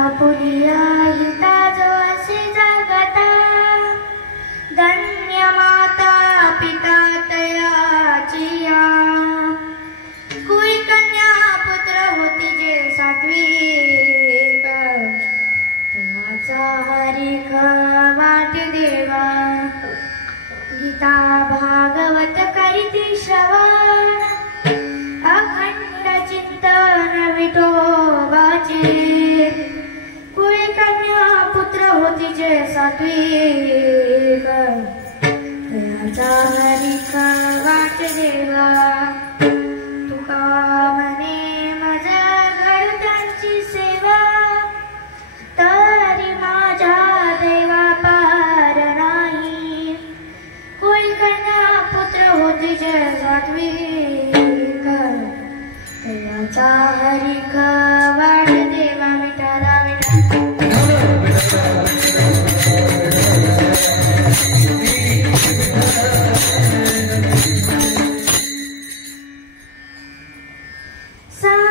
Apulia हिता जो असे जगता धन्य माता पिता तयाचिया कुई कन्या पुत्र होती जे सात्विक तयाचा हरिख वाट देवा गीता भागवत करीती श्रवण अखंड चिंतन विठोबाचे कुई कन्या पुत्र होती जे सात्विक तयाचा हरिख वाट देवा तुका म्हणे माझ्या घरच्यांची सेवा तरी माझ्या देवा पार नाही कुई कन्या पुत्र होती जे सात्विक तयाचा हरिख वाट देवा विठाला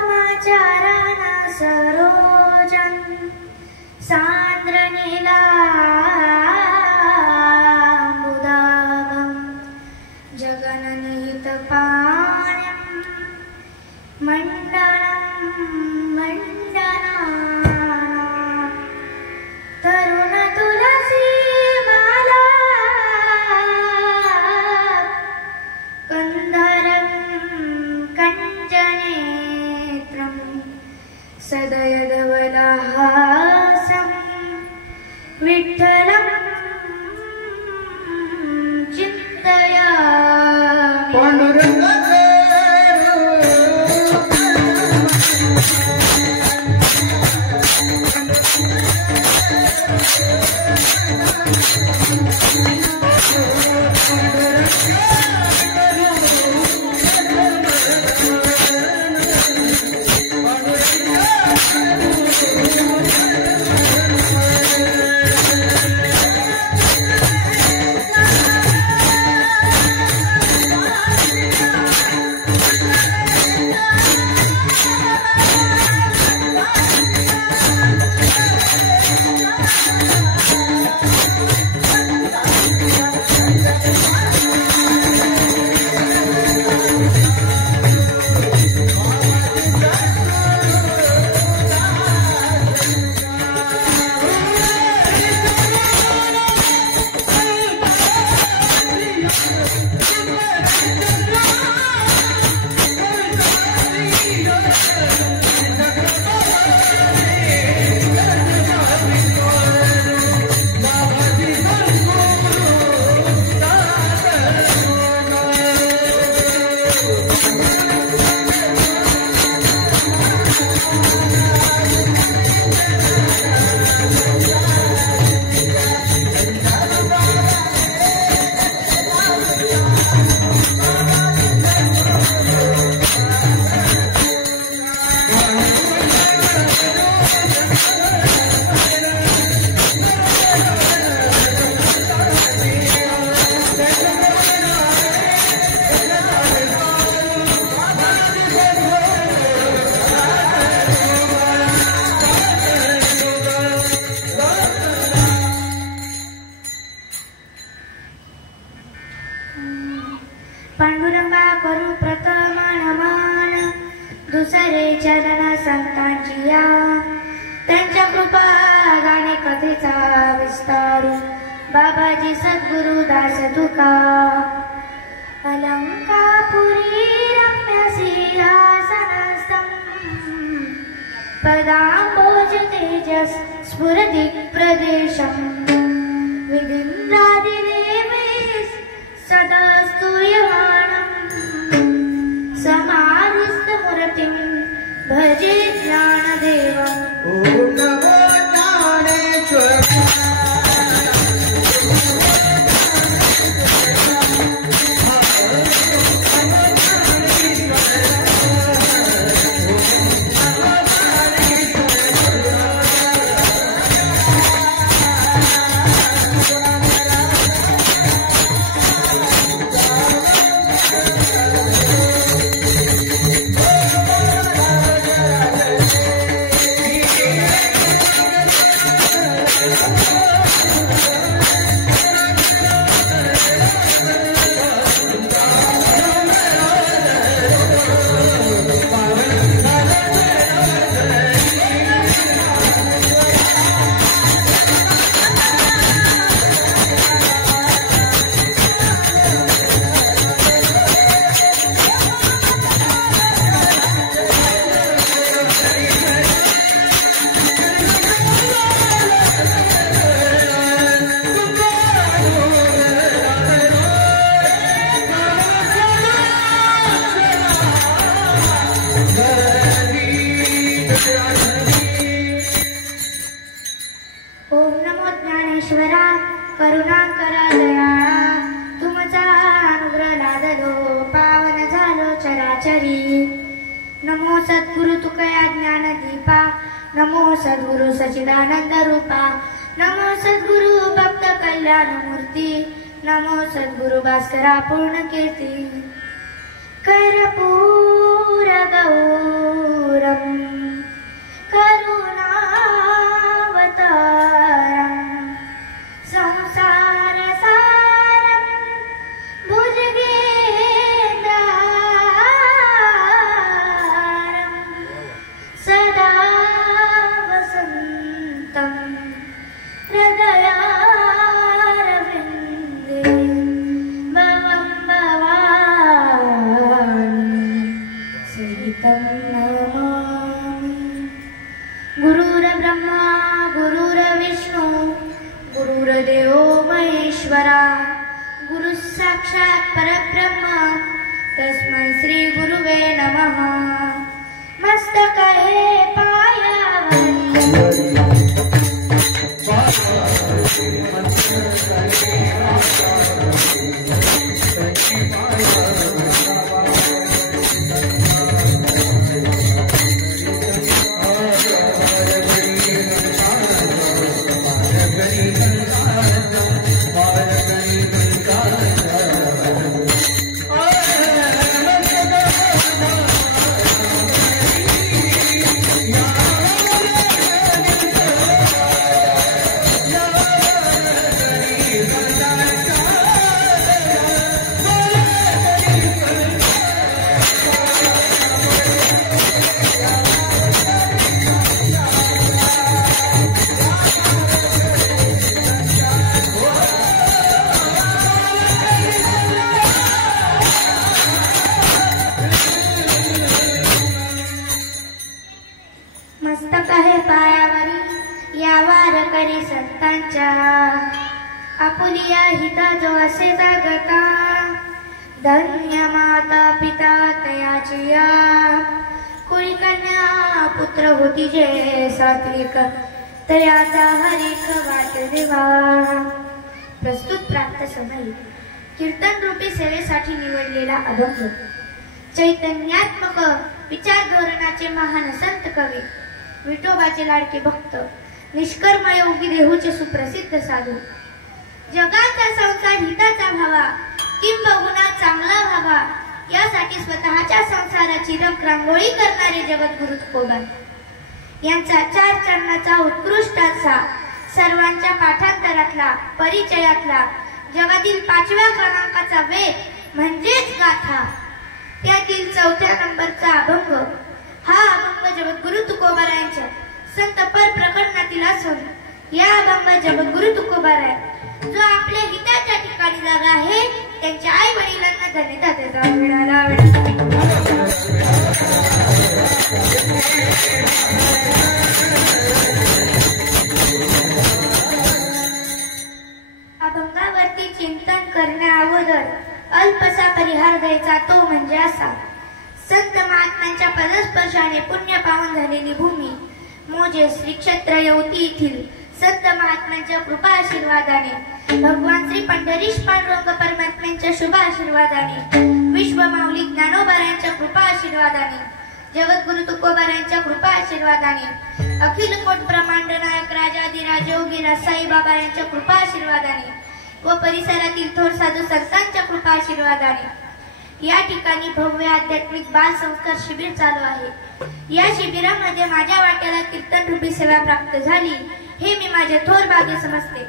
समाचाराना सरोजन सांद्रनीला मुदागम जगननिहित पाण्यं मंडनं मंडना तरुण तुलसी माला कंधरं कंजनेत्रं सदयधवलहासं विठ्ठलं चिन्तयामि पांडुरंगा करू प्रथम नमन दुसरे चरण संतांची या त्यांच्या कृपा गाणे कथेचा विस्तारू बाबाजी सद्गुरु दास तुका अलंकापुरी रम्य सिंहासनस्थं पदाम्बोज तेजस स्फुरति प्रदेशं विदिन्द्रादिदेवैः सदा स्तूयमानं समारुस्तमूर्तिं भजे ज्ञानदेवम् ॐ नमो ज्ञानेश्वराय ओम नमो ज्ञानेश्वरा करुणाकरा दयाळा तुमचा अनुग्रह लादलो पावन झालो चराचरी नमो सद्गुरु तुकया ज्ञानदीपा नमो सद्गुरु सच्चिदानंद रूपा नमो सद्गुरु भक्त कल्याण मूर्ती नमो सद्गुरु भास्करा पूर्ण कीर्ती कर्पूर गौरम करुणावतारं संसारसारं भुजगेन्द्रहारं सदा वसन्तं हृदयारविन्दे भवं भवानी सहितं नमामि। गुरुर्ब्रह्मा गुरुर्विष्णु गुरुर्देवो महेश्वरा गुरुः साक्षात् परब्रह्म तस्मै श्री गुरुवे नमः। मस्तके पायावरी मस्तक आहे पायावरी या वारकरी संतांच्या आपुलिया हिता जो असे जागता धन्य माता पिता तयाची या कुळी कन्या पुत्र होती जे सात्विक तयाचा हरिक वाट देवा। प्रस्तुत प्राप्त समय कीर्तन रूपी सेवेसाठी निवडलेला अभंग चैतन्यात्मक विचार धोरणाचे महान संत कवी विठोबाचे लाडके भक्त निष्कर्म योगी देहूचे सुप्रसिद्ध साधू जगाचा संसार हिताचा व्हावा किंबहुना चांगला व्हावा यासाठी स्वतःच्या संसाराची रंगरांगोळी करणारे जगद्गुरु तुकोबा यांचा 4 चरणाचा उत्कृष्ट असा सर्वांच्या पाठांतरातला परिचयातला जगातील 5व्या क्रमांकाचा वेद म्हणजेच गाथा. त्यातील 4थ्या नंबरचा अभंग हा अभंग जगद्गुरु तुकोबारायांच्या संत पर प्रकरणातील असून या अभंग जगद्गुरु तुकोबाराय जो आपल्या हिताच्या ठिकाणी जागा आहे त्यांच्या आई वडिलांना धन्यता मिळाला. अभंगावरती चिंतन करण्या अगोदर अल्पसा परिहार द्यायचा, तो म्हणजे असा. संत महात्म्यांच्या पदस्पर्शाने पुण्य पावन झालेली भूमी मोजे श्री क्षेत्र येवती येथील संत महात्म्यांच्या कृपा आशीर्वादाने भगवान श्री पंढरीश पांडुरंग परमात्म्यांच्या शुभ आशीर्वादाने विश्व माऊली ज्ञानोबारायांच्या कृपा आशीर्वादाने जगद्गुरु तुकोबारायांच्या कृपा आशीर्वादाने अखिल कोट ब्रह्मांड नायक राजाधिराज योगीराज साईबाबा यांच्या कृपा आशीर्वादाने व परिसरातील थोर साधू संतांच्या कृपा आशीर्वादाने या ठिकाणी भव्य आध्यात्मिक बाल संस्कार शिबिर चालू आहे. या शिबिरामध्ये माझ्या वाट्याला कीर्तन रूपी सेवा प्राप्त झाली हे मी माझे थोर भाग्य समजते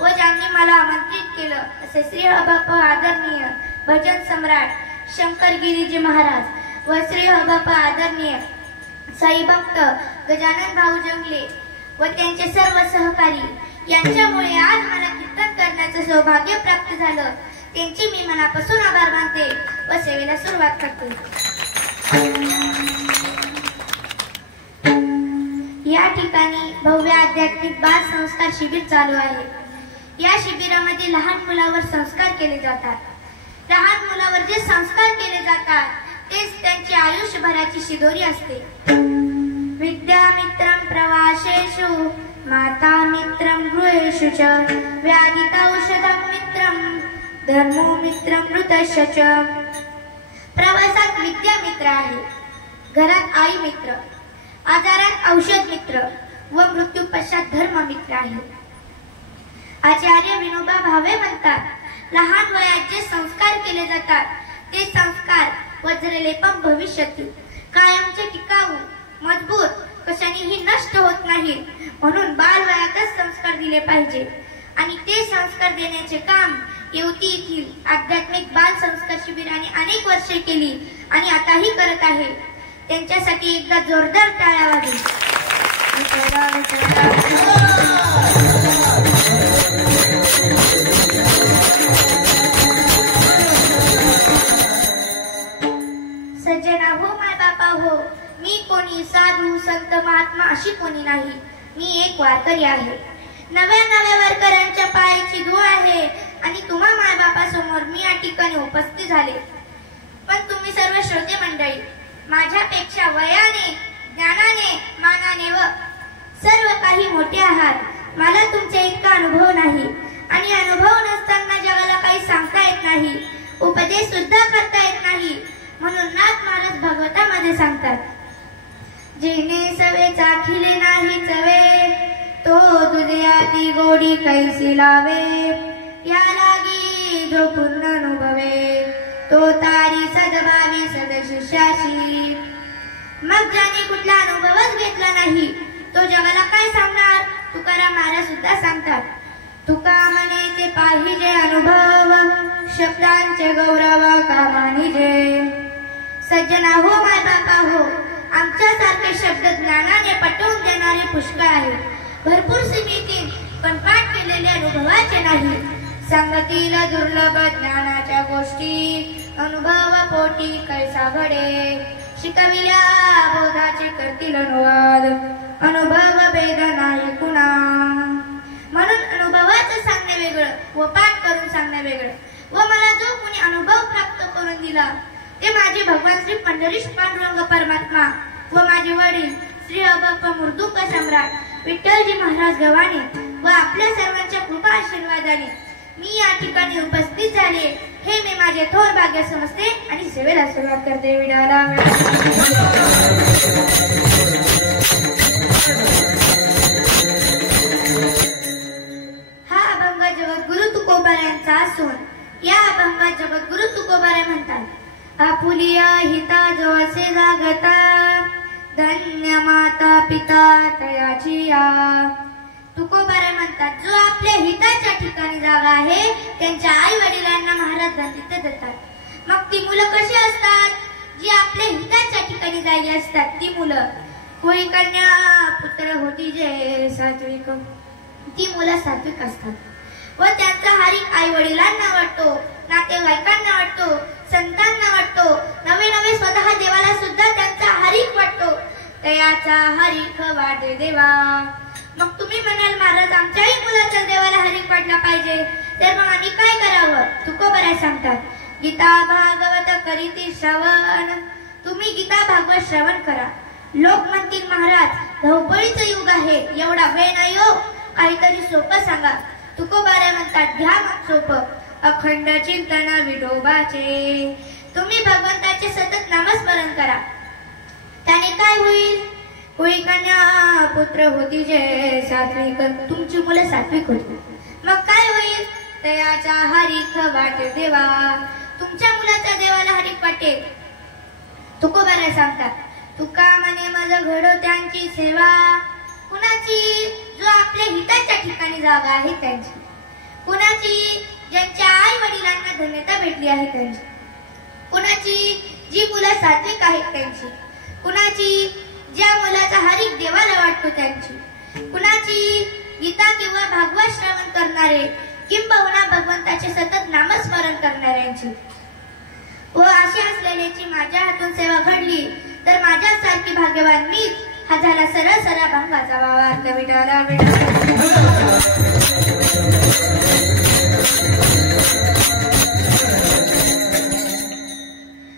व ज्यांनी मला आमंत्रित केलं असे श्री अबाप आदरणीय भजन सम्राट शंकर गिरीजी महाराज व श्री अबाप आदरणीय साई भक्त गजानन भाऊ जंगले व त्यांचे सर्व सहकारी यांच्यामुळे आज मला कीर्तन करण्याचं सौभाग्य प्राप्त झालं. त्यांचे मी मनापासून आभार मानते व सेवेला सुरुवात करते. या ठिकाणी भव्य आध्यात्मिक बाल संस्कार शिबिर चालू आहे. या शिबिरामध्ये लहान मुलावर संस्कार केले जातात. लहान मुलावर जे संस्कार केले जातात तेच त्यांची आयुष्यभराची शिदोरी असते. विद्यामित्रं प्रवासेषु माता मित्रं गृहेषु च व्याधितौषधं मित्रं धर्मो मित्रं मृतस्य च. प्रवासात विद्या मित्र आहे, घरात आई मित्र, आजारात औषध मित्र व मृत्यू पश्चात धर्म मित्र आहे. आचार्य विनोबा भावे म्हणतात लहान वयात जे संस्कार केले जातात ते संस्कार वज्रलेपम भविष्यती कायमचे टिकाऊ मजबूत कशानेही नष्ट होत नाही. म्हणून बाल वयातच संस्कार दिले पाहिजे आणि ते संस्कार देण्याचे काम येवती येथील आध्यात्मिक बाल संस्कार शिबिराने अनेक वर्षे केली आणि आताही करत आहे. त्यांच्यासाठी एकदा जोरदार टाळ्या वाजवा. सज्जना हो माय बापा हो, मी कोणी साधू संत महात्मा अशी कोणी नाही. मी एक वारकरी आहे. नव्या नव्या वारकऱ्यांच्या पायाची धूळ आहे आणि तुम्हा माय बापा समोर मी या ठिकाणी उपस्थित झाले. पण तुम्ही सर्व श्रोते मंडळी माझ्यापेक्षा वयाने ज्ञानाने मानाने व सर्व काही मोठे आहात. मला तुमचा इतका अनुभव नाही आणि अनुभव नसताना जगाला काही सांगता येत नाही, उपदेश सुद्धा करता येत नाही. म्हणून नाथ महाराज भागवतामध्ये सांगतात जेणे सवे चाखिले नाही चवे तो तुझे आती गोडी कैसी लावे. या लागी जो पूर्ण अनुभवे तो तारी सदभावी सदशिष्याशी. मग ज्याने कुठला अनुभवच घेतला नाही तो जगाला काय सांगणार. तुकाराम महाराज सुद्धा सांगतात तुका म्हणे ते पाहिजे अनुभव शब्दांचे गौरव कामानिजे. सज्जना हो माय बापा हो, आमच्यासारखे शब्द ज्ञानाने पटवून देणारे पुष्कळ आहे. भरपूर मिळतील पण पाठ केलेले अनुभवाचे नाही. संगतील दुर्लभ ज्ञानाच्या गोष्टी अनुभव पोटी कैसा घडे. शिकविल्या बोधाचे करतील अनुवाद अनुभव भेद नाही कुणा. म्हणून अनुभवाचं सांगणे वेगळं व पाठ करून सांगणे वेगळं. व मला जो कोणी अनुभव प्राप्त करून दिला ते माझे भगवान श्री पंढरीश पांडुरंग परमात्मा व माझे वडील श्री अबाप मुर्दुक सम्राट विठ्ठलजी महाराज गव्हाणे व आपल्या सर्वांच्या कृपा आशीर्वादाने मी या ठिकाणी उपस्थित झाले हे मी माझे थोर भाग्य समजते आणि सेवेला सुरुवात करते. विडाला हा अभंग जगद्गुरु तुकोबारायांचा असून या अभंगात जगद्गुरु तुकोबाराय म्हणतात आपुलिया हिता जो असे जागता धन्य माता पिता तयाची या. तुकोबाराय म्हणतात जो आपल्या हिताच्या ठिकाणी जागा आहे त्यांच्या आई वडिलांना महाराज धन्यता देतात. ती मुलं कशी असतात? जी आपल्या हिताच्या ठिकाणी जायला असतात ती मुलं. कोळी कन्या पुत्र होती जे सात्विक, ती मुलं सात्विक असतात व त्यांचा हरिक आई वडिलांना वाटतो, नातेवाईकांना वाटतो, संतांना वाटतो, नवे नवे स्वतः देवाला सुद्धा त्यांचा हरिक वाटतो. तयाचा हरिक वाटे देवा. मग तुम्ही म्हणाल महाराज आमच्याही मुलाच्या देवाला हरिक वाटला पाहिजे, तर मग आम्ही काय करावं? तुकोबराय सांगतात, गीता भागवत करीती श्रवण. तुम्ही गीता भागवत श्रवण करा. लोक म्हणतील महाराज धावपळीचं युग आहे, एवढा वेळ नाही हो, काहीतरी सोपं सांगा. तुकोबाराय म्हणतात घ्या मग सोपं. अखंड चिंतन विठोबाचे. तुम्ही भगवंताचे सतत नामस्मरण करा. त्याने काय होईल? कोळी कन्या पुत्र होती जे सात्विक, तुमची मुलं सात्विक होती. मग काय होईल? तयाचा हरिक वाटे देवा. तुमच्या मुलाच्या देवाला हरिक वाटेल. तुकोबाराय सांगतात, तुका म्हणे मज घडो त्यांची सेवा. कुणाची? जो आपल्या हिताच्या ठिकाणी जागा आहे त्यांची. कुणाची? ज्यांच्या आई वडिलांना धन्यता भेटली आहे त्यांची. कुणाची? जी मुलं सात्विक आहेत त्यांची. कुणाची? ज्या मुलाचा हरिक देवाला वाटतो त्यांची. कुणाची? गीता किंवा भागवत श्रवण करणारे किंबहुना भगवंताचे सतत नामस्मरण करणाऱ्यांची. व अशी असलेल्याची माझ्या हातून सेवा घडली तर माझ्यासारखी भाग्यवान मीच. हा झाला सरळ सरळ भंगाचा भावार्थ. विठाला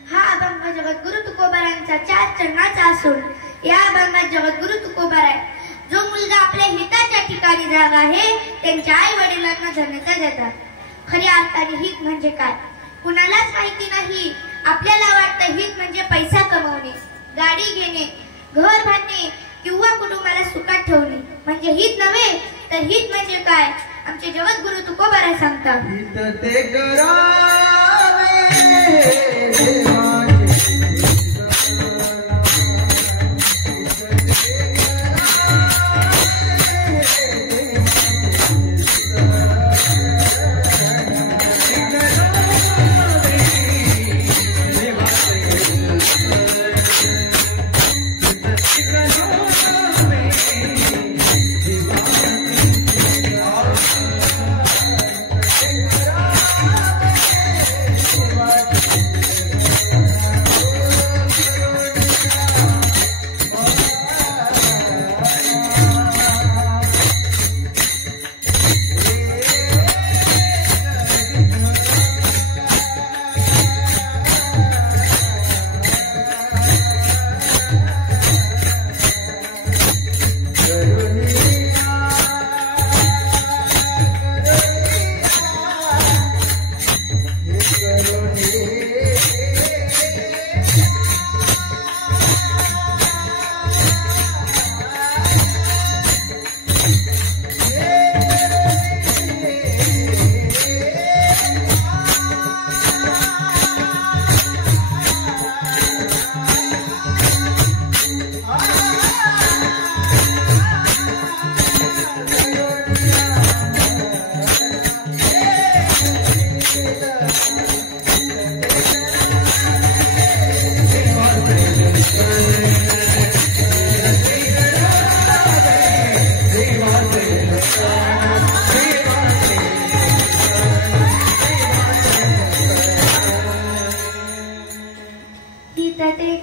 हा अभंग जगद्गुरु तुकोबारायांचा 4 चरणाचा असून या अभंगात जगद्गुरु तुकोबाराय जो मुलगा आपल्या हिताच्या ठिकाणी जागा आहे त्यांच्या आई वडिलांना धन्यता देतात. खऱ्या अर्थाने हित म्हणजे काय कुणालाच माहिती नाही. आपल्याला वाटतं हित म्हणजे पैसा कमवणे, गाडी घेणे, घर बांधणे किंवा कुटुंबाला सुखात ठेवणे म्हणजे हित नव्हे. तर हित म्हणजे काय? आमचे जगद्गुरु तुकोबाराय सांगतात, हित ते करावे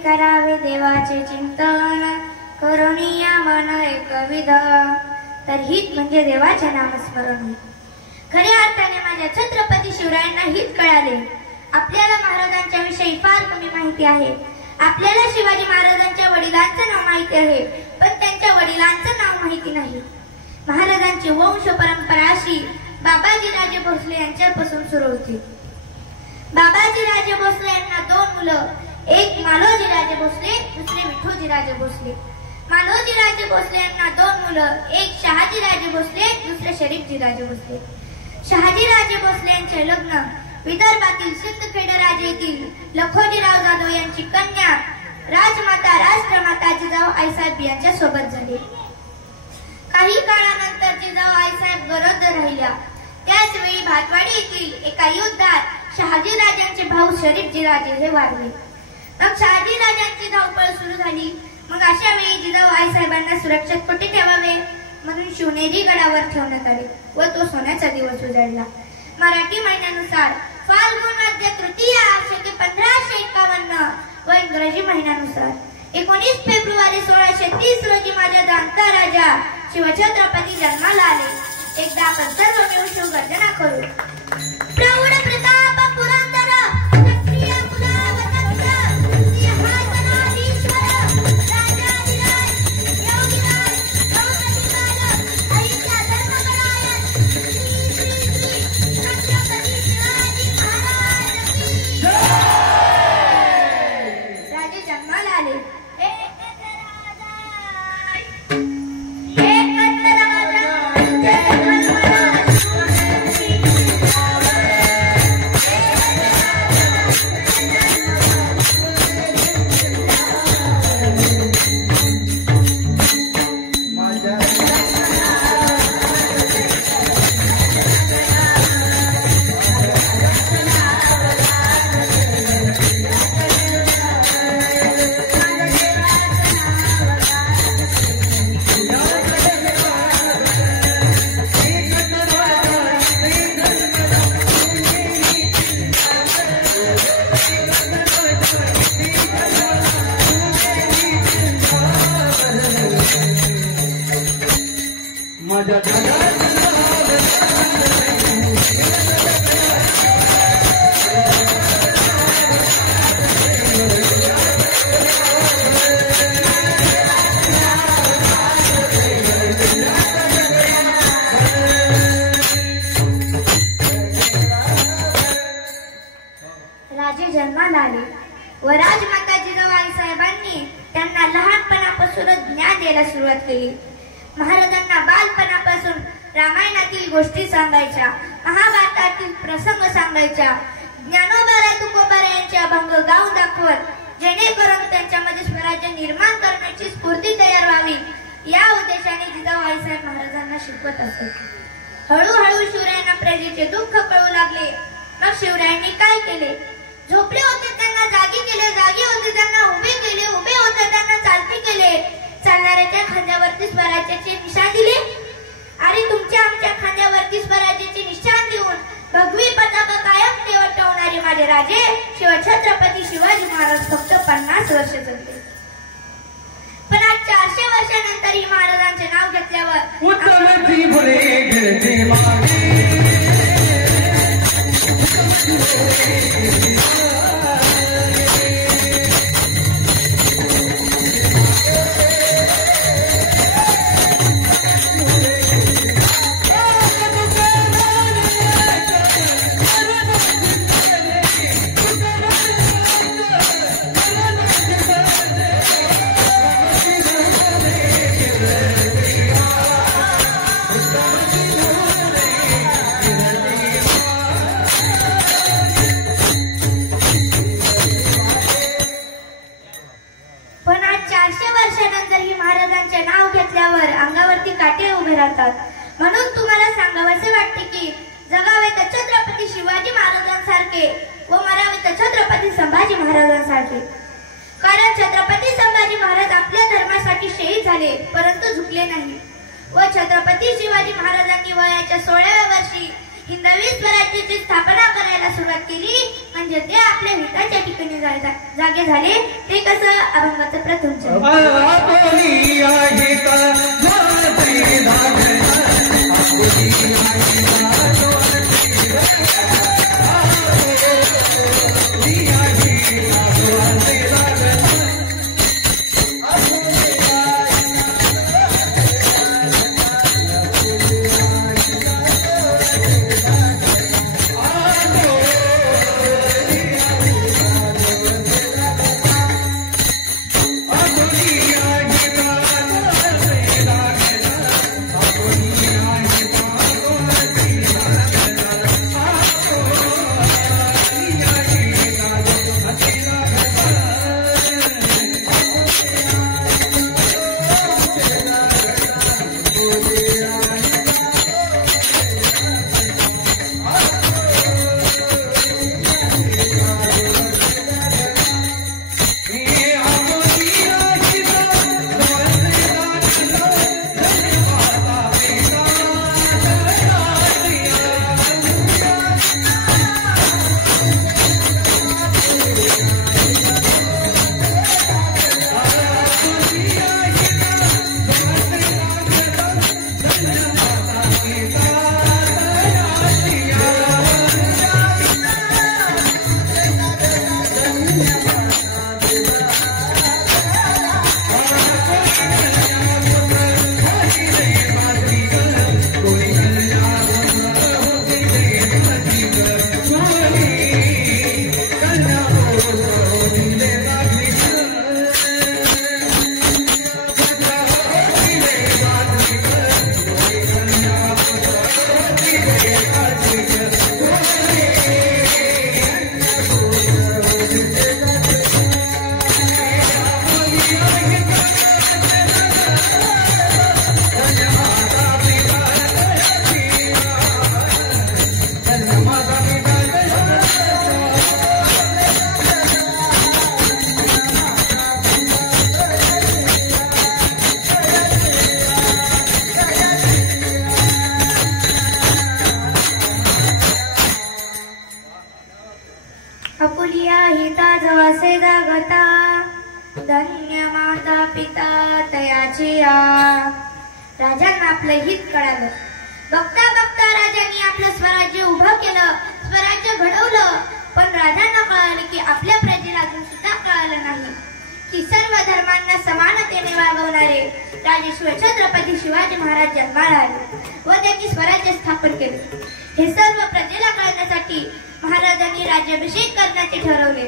करावे देवाचे चिंतन करुणिया मन एकविध. तर हित म्हणजे देवाचे नामस्मरण. खऱ्या अर्थाने माझ्या छत्रपती शिवरायांना हित कळाले. आपल्याला महाराजांच्या विषयी फार कमी माहिती आहे. आपल्याला शिवाजी महाराजांच्या वडिलांचं नाव माहिती आहे पण त्यांच्या वडिलांचं नाव माहिती नाही. महाराजांची वंश परंपरा अशी बाबाजी राजे भोसले यांच्यापासून सुरू होती. बाबाजी राजे भोसले यांना 2 मुलं, एक मालोजी राजे भोसले, दुसरे विठोजी राजे भोसले. मालोजी राजे भोसले यांना 2 मुलं, एक शहाजी राजे भोसले, दुसरे शरीफजी राजे भोसले. शहाजी राजे भोसले यांचे लग्न विदर्भातील सिंदखेड येथील लखोजीराव जाधव यांची कन्या राजमाता राष्ट्रमाता जिजाऊ आईसाहेब यांच्या सोबत झाले. काही काळानंतर जिजाऊ आईसाहेब गरोदर राहिल्या. त्याच वेळी भातवाडी येथील एका युद्धात शहाजीराजांचे भाऊ शरीफजीराजे हे वारले. मग शहाजीराजांची धावपळ सुरू झाली. मग अशा वेळी जिजाऊ आईसाहेबांना सुरक्षित कुठे ठेवावे म्हणून शिवनेरी गडावर ठेवण्यात आले व तो सोन्याचा दिवस उजाडला. मराठी महिन्यानुसार फाल्गुन आद्य तृतीया शके 1551 व इंग्रजी महिन्यानुसार 19 फेब्रुवारी 1630 रोजी माझ्या जाणता राजा शिवछत्रपती जन्माला आले. एकदा आपण सर्व मिळून शिवगर्जना करू. प्रौढ प्रताप पुरंदर क्षत्रिय कुलावतंस सिंहासनाधीश्वर राजाधिराज योगीराज गौतमीलाल अहिल्या धर्मपरायण श्री छत्रपती शिवाजी महाराज की जय. राजे जन्माला आले. राजे जन्माला आले व राजमाता जिजाऊ आईसाहेबांनी त्यांना लहानपणापासूनच ज्ञान द्यायला सुरुवात केली. महाराजांना बालपणापासून रामायणातील गोष्टी सांगायच्या, महाभारतातील प्रसंग सांगायच्या, ज्ञानोबा तुकोबा यांचे अभंग गाऊन दाखवत जेणेकरून त्यांच्यामध्ये स्वराज्य निर्माण करण्याची स्फूर्ती तयार व्हावी या उद्देशाने जिजाऊ आईसाहेब महाराजांना शिकवत असत. हळूहळू शिवरायांना प्रजेचे दुःख कळू लागले. मग शिवरायांनी काय केले? झोपले होते त्यांना जागी केले, जागी होते त्यांना उभे केले, उभे होते त्यांना चालते केले, चालणाऱ्याच्या खांद्यावरती स्वराज्याचे निशाण दिले. आणि तुमच्या आमच्या खांद्यावरती स्वराज्याचे निशाण देऊन भगवी पताका कायम ठेवणारे माझे राजे शिवछत्रपती शिवाजी महाराज फक्त 50 वर्ष जगले. पण आज 400 वर्षानंतर ही महाराजांचे नाव घेतल्यावर अंगावरती काटे उभे राहतात. म्हणून तुम्हाला सांगावसे वाटते की जगावे तर छत्रपती शिवाजी महाराजांसारखे व मरावे तर छत्रपती संभाजी महाराजांसारखे. कारण छत्रपती संभाजी महाराज आपल्या धर्मासाठी शहीद झाले परंतु झुकले नाही व छत्रपती शिवाजी महाराजांनी वयाच्या 16व्या वर्षी हिंदवी स्वराज्याची स्थापना करायला सुरुवात केली. म्हणजे ते आपल्या हिताच्या ठिकाणी जागे झाले. ते कसं? अभंगाचं प्रथम आपुलिया हिता जवासे जागता धन्य माता पिता तयाची या. राजांना आपलं हित कळालं. बघता बघता राजांनी आपलं स्वराज्य उभं केलं, स्वराज्य घडवलं. पण राजांना कळालं की आपल्या प्रजेला अजून सुद्धा कळालं नाही की सर्व धर्मांना समानतेने वागवणारे राजेश्वर छत्रपती शिवाजी महाराज जन्माला आले व त्यांनी स्वराज्य स्थापन केले. हे सर्व प्रजेला कळण्यासाठी महाराजांनी राज्याभिषेक करण्याचे ठरवले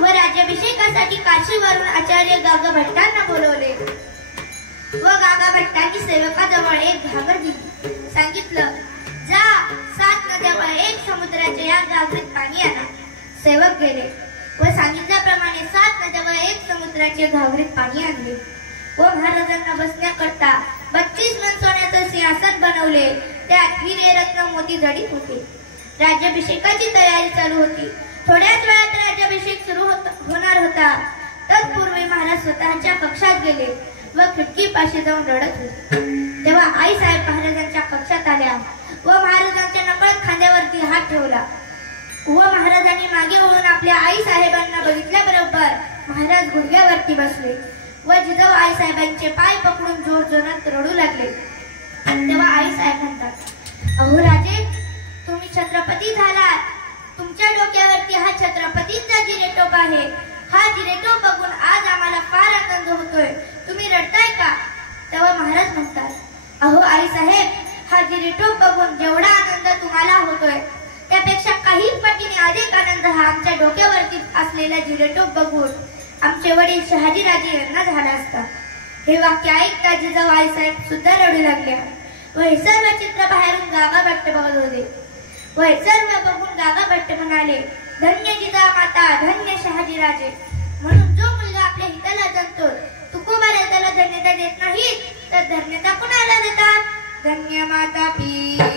व राज्याभिषेकासाठी काशीवरून आचार्य गागा भट्टांना बोलवले व गागा भट्टांनी सेवकाजवळ एक घागर दिली. सांगितलं, जा 7 नद्यावर एक समुद्राच्या या घागरीत पाणी आणा. सेवक गेले व सांगितल्याप्रमाणे 7 नद्यावर एक समुद्राचे घागरीत पाणी आणले व महाराजांना बसण्याकरता 32 मन सोन्याचं सिंहासन बनवले. त्यात हिरे रत्न मोती जडित होते. राज्याभिषेकाची तयारी चालू होती. थोड्याच वेळात राज्याभिषेक सुरू होणार होता. तत्पूर्वी महाराज स्वतःच्या कक्षात गेले व खिडकीपाशी जाऊन रडत होते. तेव्हा आईसाहेब महाराजांच्या कक्षात आल्या व महाराजांच्या नकळत खांद्यावरती हात ठेवला व महाराजांनी मागे वळून आपल्या आईसाहेबांना बघितल्याबरोबर महाराज गुडघ्यावरती बसले व जिजाऊ आईसाहेबांचे पाय पकडून जोर जोरात रडू लागले. तेव्हा आईसाहेब म्हणतात, अहो राजे, तुम्ही छत्रपती झालात. तुमच्या डोक्यावरती हा छत्रपतींचा जिरेटोप आहे. हा जिरेटोप बघून आज आम्हाला फार आनंद होतोय. तुम्ही रडताय का? तेव्हा महाराज म्हणतात, अहो आईसाहेब, हा जिरेटोप बघून जेवढा आनंद तुम्हाला होतोय त्यापेक्षा काही पटीने अधिक आनंद हा आमच्या डोक्यावरती असलेला जिरेटोप बघून आमचे वडील शहाजीराजे यांना झाला असता. हे वाक्य ऐकता जिजाऊ आईसाहेब सुद्धा रडू लागल्या व हे सर्व चित्र बाहेरून गागा भट्ट बघत होते व हे सर्व बघून गागा भट्ट म्हणाले, धन्य जिजा माता, धन्य शहाजीराजे. म्हणून जो मुलगा आपल्या हिताला जाणतो तुकोबाला त्याला धन्यता देत नाही तर धन्यता कुणाला देतात? धन्य माता पिता.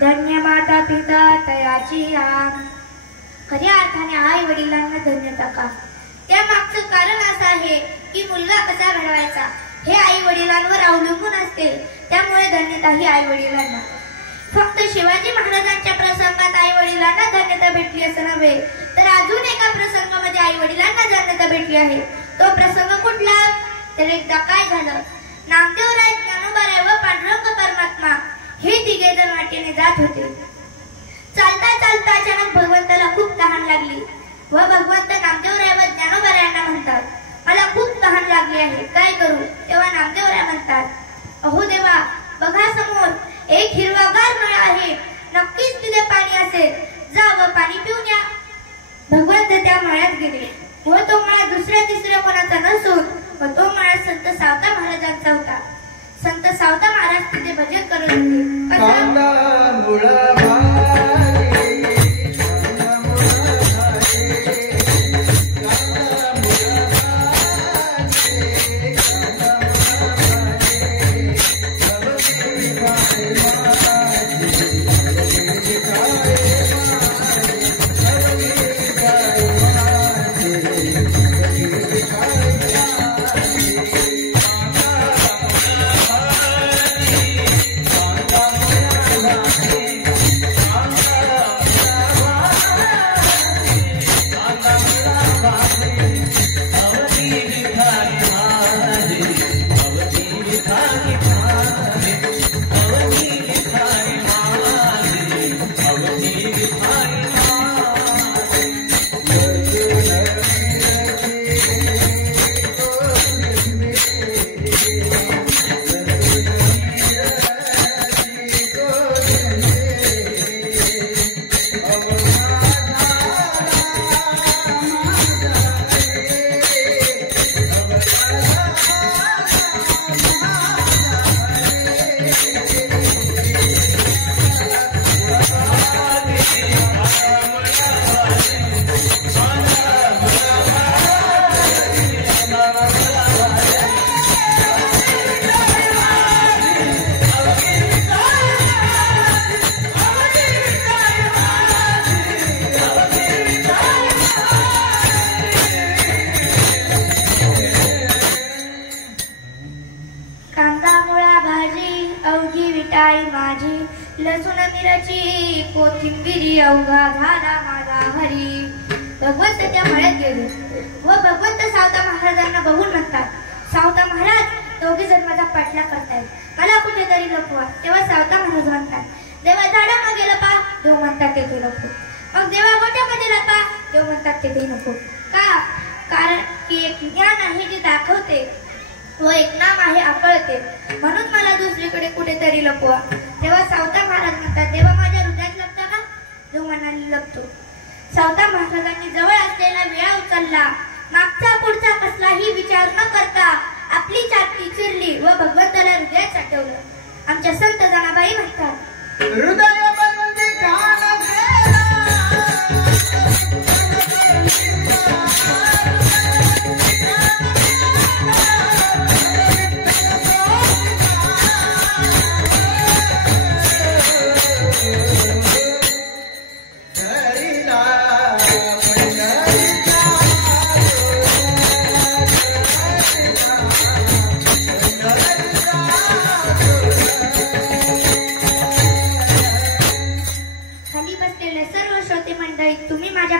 धन्य माता पिता तयाची या. खऱ्या अर्थाने आई वडिलांना धन्यता का? त्या मागचं कारण असं आहे की मुलगा कसा घडवायचा हे आई वडिलांवर अवलंबून असते. त्यामुळे धन्यता ही आई वडिलांना. फक्त शिवाजी महाराजांच्या प्रसंगात आई वडिलांना धन्यता भेटली असं नव्हे तर अजून एका प्रसंगामध्ये आई वडिलांना धन्यता भेटली आहे. तो प्रसंग कुठला? तर एकदा काय झालं, नामदेवराय, ज्ञानोबाराय व पांडुरंग परमात्मा हे तिघे जण वाटेने जात होते. चालता चालता अचानक भगवंताला खूप तहान लागली व भगवंत नामदेवराय व ज्ञानोबारायांना म्हणतात, मला खूप तहान लागली आहे, काय करू? तेव्हा नामदेवराय म्हणतात, अहो देवा, बघा समोर एक हिरवागार मळ आहे, नक्कीच तिथे पाणी असेल, जा व पाणी पिऊन या. भगवंत त्या मळ्यात गेले व तो मळा दुसऱ्या तिसऱ्या कोणाचा नसून व तो मळा संत सावता महाराजांचा होता. संत सावता महाराज तिथे भजन करत होते. लसूण मिरची कोथिंबिरी अवघा झाला माझा हरी. भगवंत त्या मळ्यात गेले व भगवंत सावता महाराजांना बघून म्हणतात, सावता महाराज दोघे जण माझा पाठला करतायत, मला कुठेतरी लपवा. तेव्हा सावता महाराज म्हणतात, देवा झाडामध्ये लपा. देव म्हणतात तेथे लपू. मग देवा गोठ्यामध्ये लपा. देव म्हणतात तेथे नको. का? कारण की एक ज्ञान आहे जे दाखवते व एक नाम आहे आकळते, म्हणून मला दुसरीकडे कुठेतरी लपवा. तेव्हा सावता महाराज म्हणतात, देवा माझ्या हृदयात लपता का? देव म्हणाले लपतो. सावता महाराजांनी जवळ असलेला विळा उचलला, मागचा पुढचा कसलाही विचार न करता आपली छाती चिरली व भगवंताला हृदयात साठवलं. आमच्या संत जनाबाई म्हणतात, हृदयामध्ये खान गेला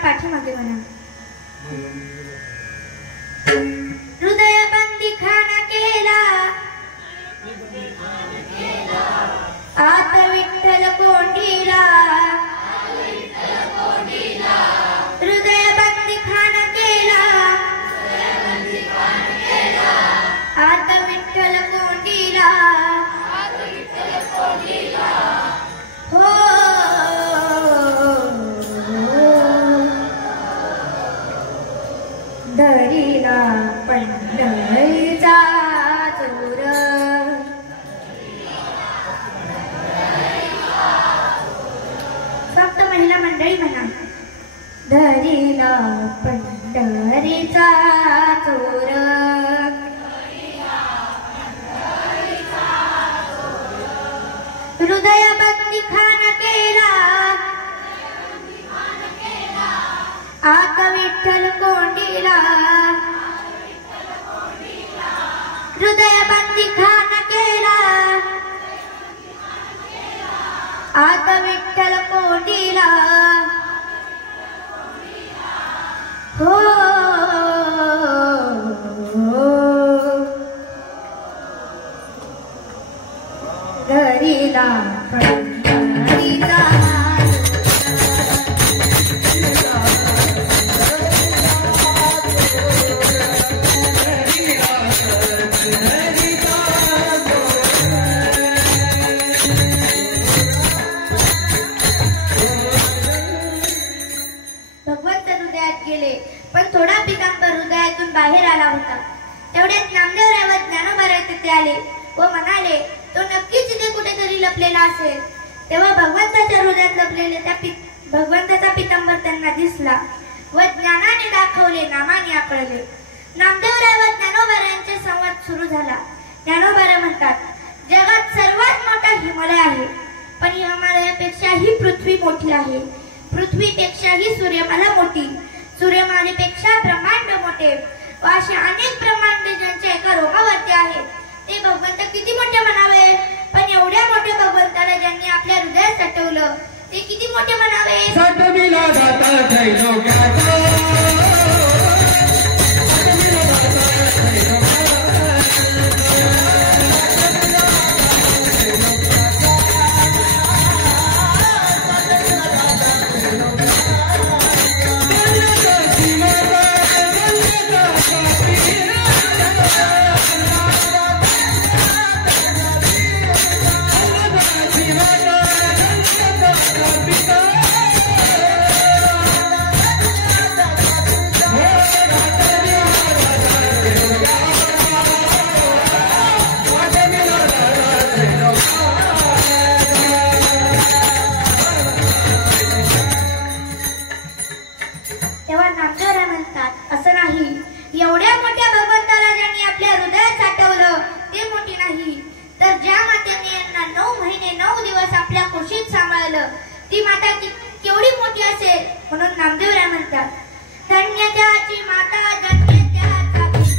पाठीमागे म्हणा. हृदय बंदी खाना केला आत विठ्ठल कोंडीला. हृदय बंदी खाना केला आत विठ्ठल कोंडीला. हो धरीला पंढरीचा चोर. फक्त महिला मंडळी म्हणा, धरीला पंढरीचा चोर. हृदय बंदी खान केला आत विठ्ठल कोंडीला. हृदय बंदी खान केला आत विठ्ठल कोंडीला. हो धरीला पंढरीचा. पण थोडा पितांबर हृदयातून बाहेर आला होता. तेवढ्यात नामदेवराव ज्ञानोबाराय तिथे आले व म्हणाले, तो नक्कीच इथे कुठेतरी लपलेला असेल. तेव्हा भगवंताच्या हृदयात लपलेले त्या भगवंताचा पितांबर त्यांना दिसला व ज्ञानाने दाखवले, नामाने आकळले. नामदेवराव ज्ञानोबारायांचे संवाद सुरू झाला. ज्ञानोबाराय म्हणतात, जगात सर्वात मोठा हिमालय आहे, पण हिमालयापेक्षा ही पृथ्वी मोठी आहे. पृथ्वीपेक्षाही सूर्यमाला मोठी, सूर्यमालेपेक्षा ब्रह्मांड मोठे व असे अनेक ब्रह्मांड ज्यांच्या एका रोगावरती आहेत, ते भगवंत किती मोठे म्हणावे. पण एवढ्या मोठ्या भगवंताला ज्यांनी आपल्या हृदयात साठवलं, ते किती मोठे म्हणावे. एवढ्या मोठ्या भगवंताला ज्यांनी आपल्या हृदयात साठवलं ते मोठी नाही, तर ज्या मातेने यांना 9 महिने 9 दिवस आपल्या कुशीत सांभाळलं ती माता केवढी मोठी असेल. म्हणून नामदेवराय म्हणतात, धन्य त्याची माता धन्य त्याचा पिता.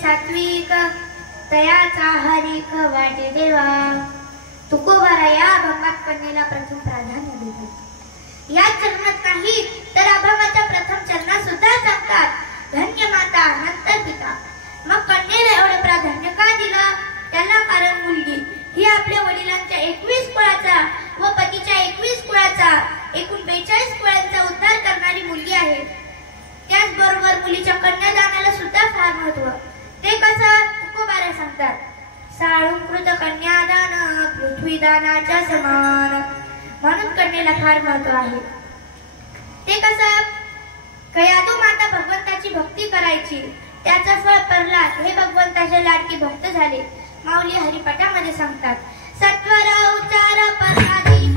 सात्विक तयाचा हरिक वाटे देवा. तुकोबारा या अभंगात कन्येला प्रथम प्राधान्य देतात. या चरणात नाही तर अभंगाच्या प्रथम चरणात सुद्धा सांगतात धन्य माता नंतर पिता. मग कन्येला एवढे प्राधान्य का दिलं? त्याला कारण मुलगी ही आपल्या वडिलांच्या 21 कुळाचा व पतीच्या 21 कुळाचा एकूण 42 कुळांचा उद्धार करणारी मुलगी आहे. त्याचबरोबर मुलीच्या कन्यादानाला सुद्धा फार महत्व. ते कसं? तुकोबारा सांगतात साळुंकृत कन्यादान पृथ्वीदानाच्या समान. म्हणून कन्येला फार महत्व आहे. ते कसं? कयादू माता भगवंताची भक्ती करायची. त्याचा फळ प्रल्हाद हे भगवंताचे लाडके भक्त झाले. माऊली हरिपाठामध्ये सांगतात सत्वर उच्चार पराधी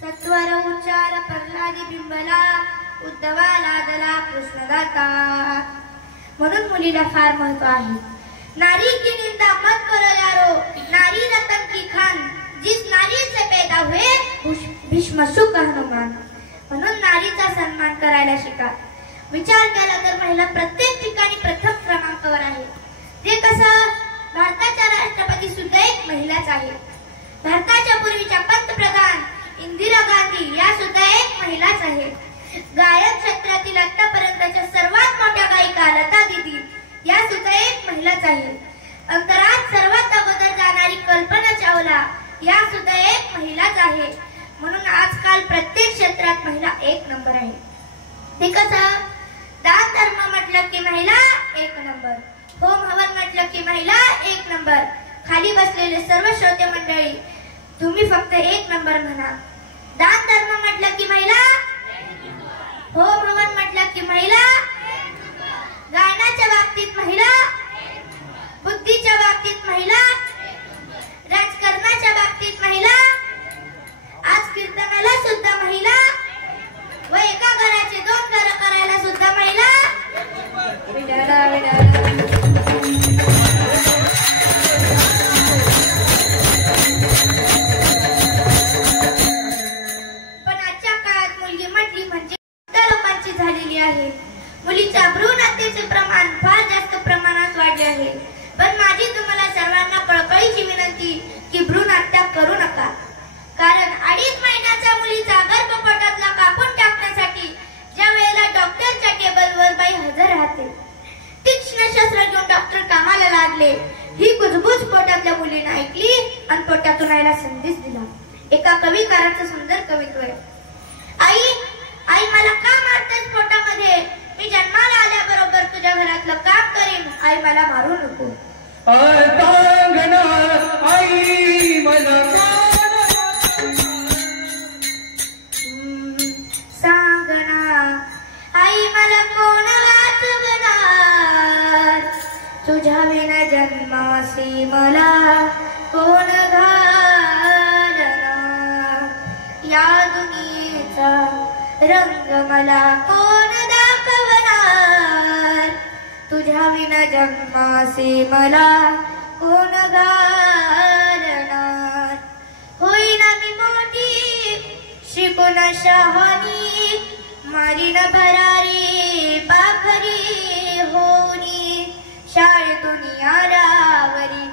सत्वर उच्चार प्रल्हादी बिंबला उद्धवा लादला कृष्णदाता. म्हणून मुलीला फार महत्व आहे. नारी की निंदा मत करो यारो, नारी रतन की खान, जिस नारी से पैदा हुए भीष्म शुक हनुमान. म्हणून नारीचा सन्मान करायला शिका. विचार केला तर महिला प्रत्येक ठिकाणी प्रथम क्रमांकावर आहे. ते कसं? भारताच्या राष्ट्रपती सुद्धा एक महिलाच आहे. या सुद्धा एक महिलाच आहे. म्हणून आजकाल प्रत्येक क्षेत्रात महिला एक नंबर आहे. ते कसं? दान धर्म म्हटलं की महिला एक नंबर, होम हवन म्हटलं की महिला एक नंबर. खाली बसलेले सर्व श्रोते मंडळी, तुम्ही फक्त एक नंबर म्हणा. दान धर्म म्हटलं की महिला, होम हवन म्हटलं की महिला, गायनाच्या बाबतीत महिला, बुद्धीच्या बाबतीत महिला, राजकारणाच्या बाबतीत महिला, आज कीर्तनाला सुद्धा महिला, व एका घराचे 2 घर करायला सुद्धा महिला. पण आजच्या काळात मुलगी म्हटली म्हणजे लोकांची झालेली आहे. मुलीच्या भ्रूण हत्येचे प्रमाण फार जास्त प्रमाणात वाढले आहे. पण माझी तुम्हाला सर्वांना कळकळीची विनंती की भ्रूण हत्या करू नका. कारण 2.5 महिन्याच्या मुलीचा गर्भपोटातला कापून टाकण्यासाठी ज्या वेळेला डॉक्टरच्या टेबलवर बाई हजर राहते, तीक्ष्ण शस्त्र घेऊन डॉक्टर कामाला लागले. ही कुजबूज पोटातल्या मुलीने ऐकली आणि पोटातून आईला संदेश दिला. एका कविकाराचं सुंदर कवित्व आहे. आई, आई मला का मारतेस पोटामध्ये? मी जन्माला आल्याबरोबर तुझ्या घरातलं काम करेन. आई मला मारू नको. आई मला सांगना, आई मला कोण वाचवणार? तुझ्या विना जन्मासी मला कोण घालणार? या दुनियेचा रंग मला कोण दाखवणार? तुझ्या विना जन्मासी मला कोण घालणार? होईना मी मोठी शिकून शहाणी, मारीन भरारी पाखरी होनी. शाळेतून यारावरी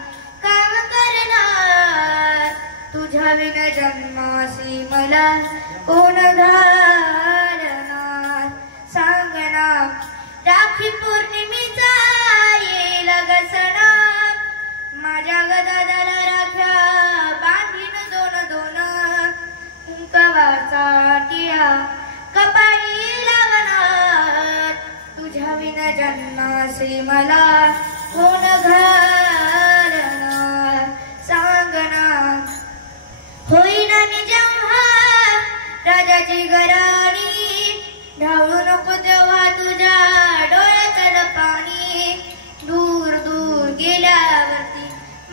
काम करणार. तुझ्या विना जन्मासी मला कोण घालणार? सांगना, राखी पौर्णिमेचा येईल ग सण, माझ्या गदादाला राख्या बांधीन 2-2. कुंकवाचा टिळा कपाळी लावणार. तुझ्या विना जन्मासी मला कोण घालणार? सांगना, होईना मी जेव्हा राजाची घराणी, ढाळू नको तेव्हा तुझ्या डोळ्यातलं पाणी. दूर दूर गेल्यावरती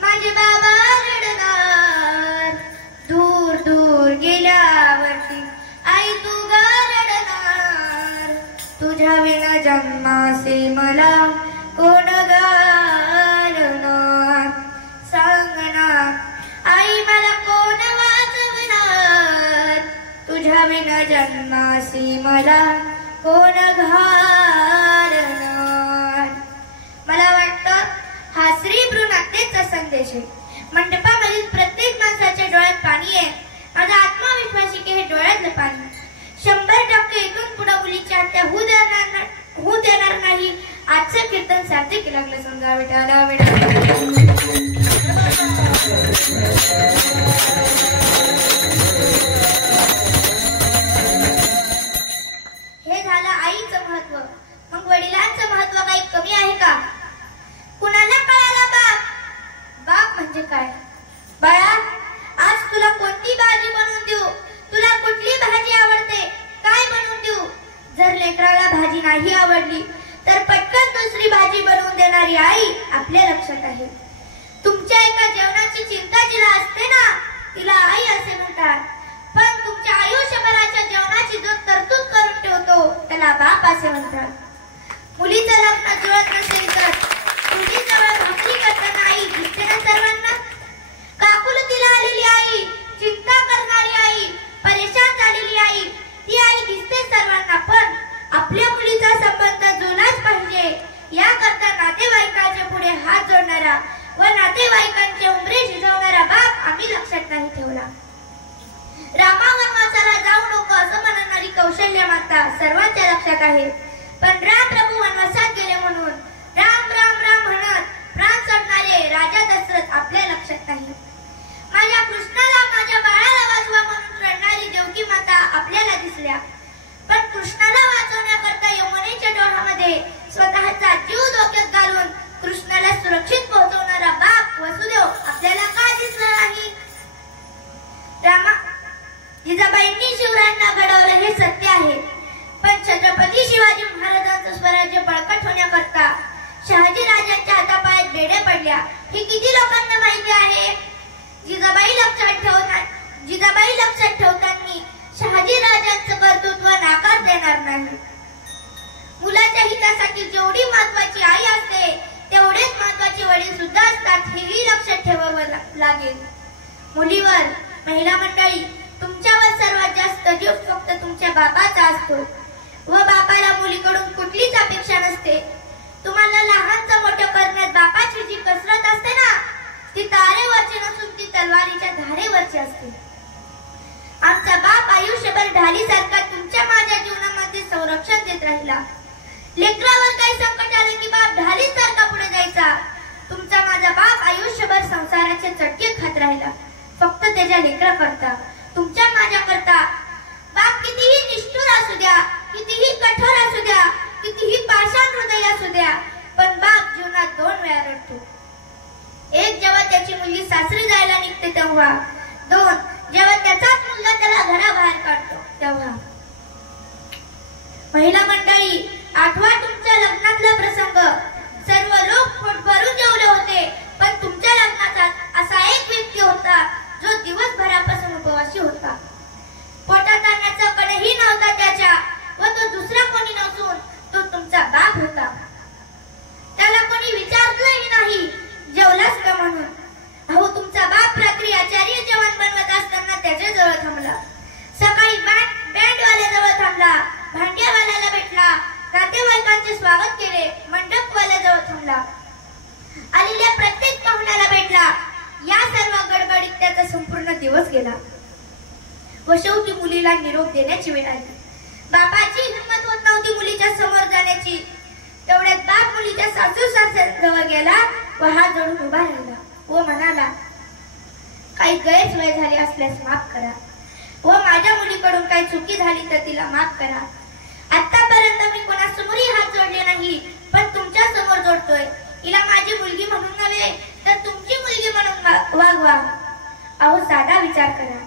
माझे बाबा रडणार. दूर दूर गेल्यावरती आई तू रडणार. तुझ्या विना जन्मासी मला कोण घालणार? सांगना, आई मला कोण वाचवणार? तुझ्या विना जन्मासी मला कोण घालणार? मला वाटतं हा स्त्री भ्रूण हत्येचा संदेश आहे. मंडपामधील प्रत्येक माणसाच्या डोळ्यात पाणी आहे. माझा आत्मविश्वास आहे की हे डोळ्यातलं पाणी 100% इथून पुढे मुलीची हत्या होऊ देणार नाही. आजचं कीर्तन सार्थक लागलं. समजा विठाला हे झालं आईचं महत्व. मग वडिलांचं महत्व काही कमी आहे का? कुणाला कळाला बाप? बाप म्हणजे काय? बाळा, आज तुला कोणती भाजी बनवून देऊ? तुला कुठली भाजी आवडते? काय बनवून देऊ? जर लेकराला भाजी नाही आवडली तर पटकन दुसरी भाजी बनवून देणारी आई आपल्या लक्षात आहे. तुमच्या एका जेवणाची चिंता जिला असते ना, तिला आई असे म्हणतात. पण तुमच्या आयुष्यभराच्या जेवणाची जो तरतूद करून ठेवतो त्याला बाप असे म्हणतात. मुलीचं लग्न जुळत नसेल तर मुलीजवळ भाकरी करताना आई दिसते ना सर्वांना. काकुलतीला आलेली आई, चिंता करणारी आई, परेशान झालेली आई, ती आई दिसते सर्वांना. पण आपल्या मुलीचा संबंध जुळलाच पाहिजे याकरता नातेवाईकांच्या पुढे हात जोडणारा व नातेवाईकांचे उंबरे शिजवणारा बाप आम्ही लक्षात नाही ठेवला. रामा वनवासाला जाऊ नको असं म्हणणारी कौशल्य माता सर्वांच्या लक्षात आहे. पण राम प्रभू वनवासात गेले म्हणून राम राम राम म्हणत प्राण सोडणारे राजा दशरथ आपल्या लक्षात नाही. माझ्या कृष्णा जिजाबाईंनी शिवरायांना घडवलं हे सत्य आहे, पण छत्रपती शिवाजी महाराजांचं स्वराज्य बळकट होण्याकरता शहाजी राजांच्या हातापायात बेड्या पडल्या हे किती लोकांना माहिती आहे? जिजाबाई लक्षात ठेवताना शहाजी राजांचं कर्तृत्व नाकार देणार नाही. मुलाच्या हितासाठी जेवढी महत्वाची आई असते तेवढेच महत्वाचे वडील सुद्धा असतात, हेही लक्षात ठेवावं लागेल. मुलीवर, महिला मंडळी, तुमच्यावर सर्वात जास्त जीव फक्त तुमच्या बापाचा असतो व बापाला मुलीकडून कुठलीच अपेक्षा नसते. तुम्हाला लहानचं मोठं करण्यात बापाची जी कसरत असते ना, ती तारेवरची नसून ती तलवारीच्या धारेवरची असते. आमचा बाप आयुष्यभर ढालीसारखा तुमच्या माझ्या जीवनामध्ये संरक्षण देत राहिला. लेकरावर काही संकट आले की बाप ढालीसारखा पुढे जायचा. तुमचा माझा बाप आयुष्यभर संसाराचे चटके खात राहिला, फक्त त्याच्या लेकरा करता, तुमच्या माझ्या करता. बाप कितीही निष्ठुर असू द्या, कितीही कठोर असू द्या, कितीही पाषाण हृदय असू द्या, पण बाप जीवनात 2 वेळा रडतो. एक जेव्हा त्याची मुलगी सासरी जायला निघते तेव्हा, 2 जेव्हा त्याचाच मुलगा त्याला घराबाहेर काढतो तेव्हा. महिला मंडळी, आठवा तुमच्या लग्नातला प्रसंग. सर्व लोक पोट भरून जेवले होते, पण तुमच्या लग्नाचा असा एक व्यक्ती होता जो दिवसभरापासून उपवासी होता. पोटात आणण्याचा कडेही नव्हता त्याच्या, व तो दुसरा कोणी नसून तो तुमचा बाप होता. त्याला कोणी विचारलंही नाही जेवलास का म्हणून. अहो, तुमचा बाप रात्री आचार्य जेवण बनवत असताना त्याच्या जवळ थांबला. सकाळी बँडवाल्याजवळ थांबला, भांड्यावाल्याला भेटला, नातेवाईकांचे स्वागत केले, मंडपवाल्याजवळ थांबला, आलेल्या प्रत्येक पाहुण्याला भेटला. या सर्व गडबडीत त्याचा संपूर्ण दिवस गेला व शेवटी मुलीला निरोप देण्याची वेळ आली. बापाची हिंमत होत नव्हती मुलीच्या समोर जाण्याची. तेवढ्यात बाप मुलीच्या सासू-सासऱ्यांजवळ गेला व हात जोडून उभा राहिला व म्हणाला, काही गैरसोय झाली असल्यास माफ करा व माझ्या मुलीकडून काही चुकी झाली तर तिला माफ करा. आतापर्यंत मी कोणासमोरही हात जोडले नाही, पण तुमच्या समोर जोडतोय. हिला माझी मुलगी म्हणून नव्हे तर तुमची मुलगी म्हणून वागवा. अहो, साधा विचार करा.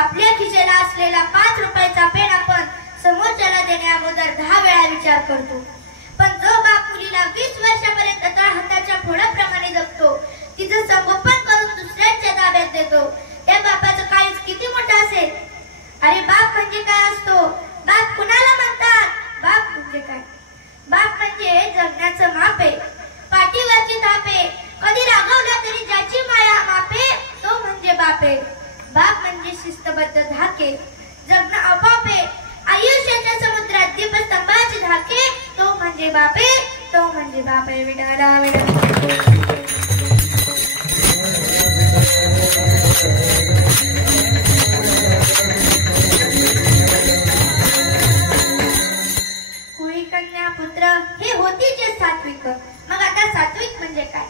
आपल्या खिशेला असलेला 5 रुपयाचा पेन आपण समोरच्याला देण्या अगोदर 10 वेळा विचार करतो, पण जो बाप मुलीला 20 वर्षापर्यंत त्या हाताच्या फोडाप्रमाणे जपतो, तिचं संगोपन करून दुसऱ्यांच्या ताब्यात देतो, त्या बापाचं काळीज किती मोठं असेल. अरे, बाप म्हणजे काय असतो? बाप कुणाला म्हणतात? बाप म्हणजे काय? बाप म्हणजे जगण्याचं माप आहे, पाठीवरची थाप आहे. कधी रागवला तरी ज्याची माया मापे तो म्हणजे बाप आहे. बाप म्हणजे शिस्तबद्ध धाके, जगणं आपापे, आयुष्याच्या समुद्रात दीपस्तंभाची धाके, तो म्हणजे बापे, तो म्हणजे बापे. विडाला कुळी कन्या पुत्र हे होती जे सात्विक. मग आता सात्विक म्हणजे काय?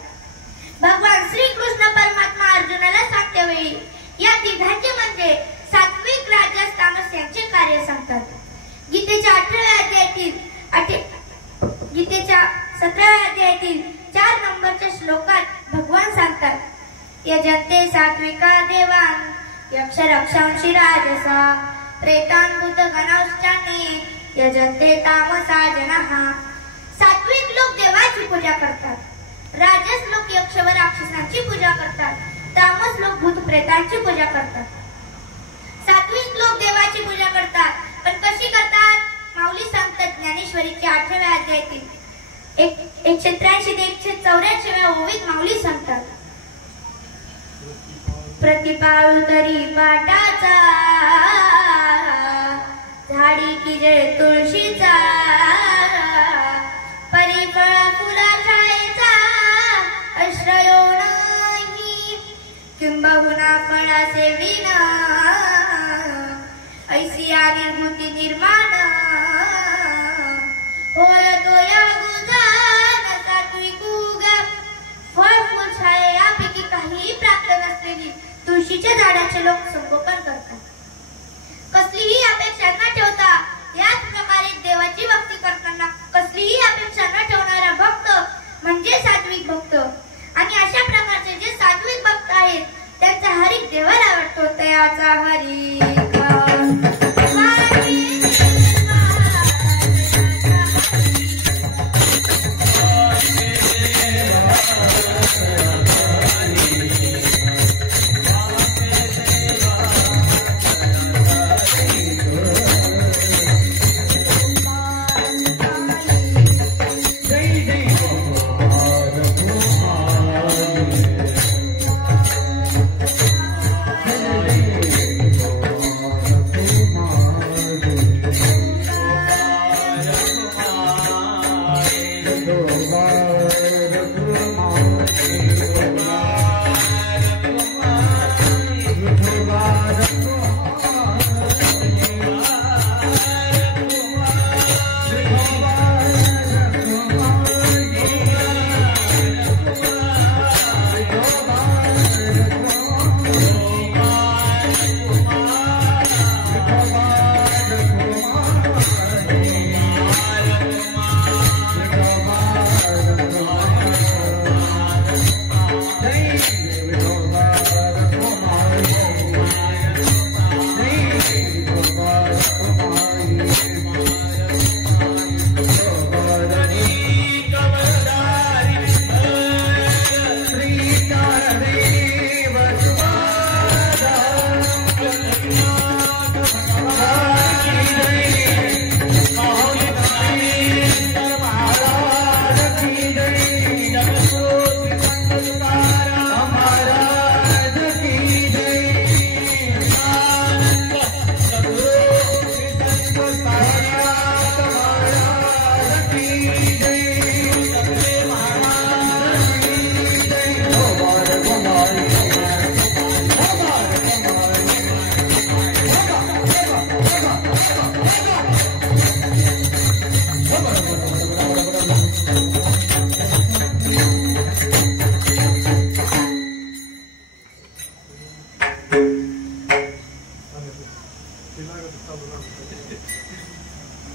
भगवान श्रीकृष्ण परमात्मा अर्जुनाला सांगते वेळी या तिघांचे म्हणजे सात्विक, राजस, तामस यांचे कार्य सांगतात. गीतेच्या 17व्या अध्यायातील 4 नंबरच्या श्लोकात भगवान सांगतात, यजन्ते सात्विका देवान यक्षरक्षांशी राजसा प्रेतान भूतगणांश्चान्ये यजन्ते तामसा जनाः. सात्विक लोक देवाची पूजा करतात, राजस लोक यक्ष व राक्षसांची पूजा करतात, तामस लोक भूत प्रेतांची पूजा करतात. सात्विक लोक देवाची पूजा करतात, पण कशी करतात? माऊली सांगतात ज्ञानेश्वरीच्या 8व्या अध्यायातील 183 ते 184व्या ओवीत माऊली सांगतात, प्रतिपाळू तरी पाटाचा झाडी की जळ तुळशीचा परिफळ फुला छायेचा आश्रयो नाही किंबहुना फळाचे विना ऐसी निर्मूती निर्माण होय तो या गुजान सात्विक उग. फळ फुल छाये यापैकी काहीही प्राप्त नसलेली तुळशीच्या झाडाचे लोक संगोपन करतात. कसलीही अपेक्षा न ठेवता याच प्रकारे देवाची भक्ती करताना कसलीही अपेक्षा न ठेवणारा भक्त म्हणजे सात्विक भक्त. आणि अशा प्रकारचे जे सात्विक भक्त आहेत त्यांचा हरिक देवाला आवडतो. तयाचा हरिक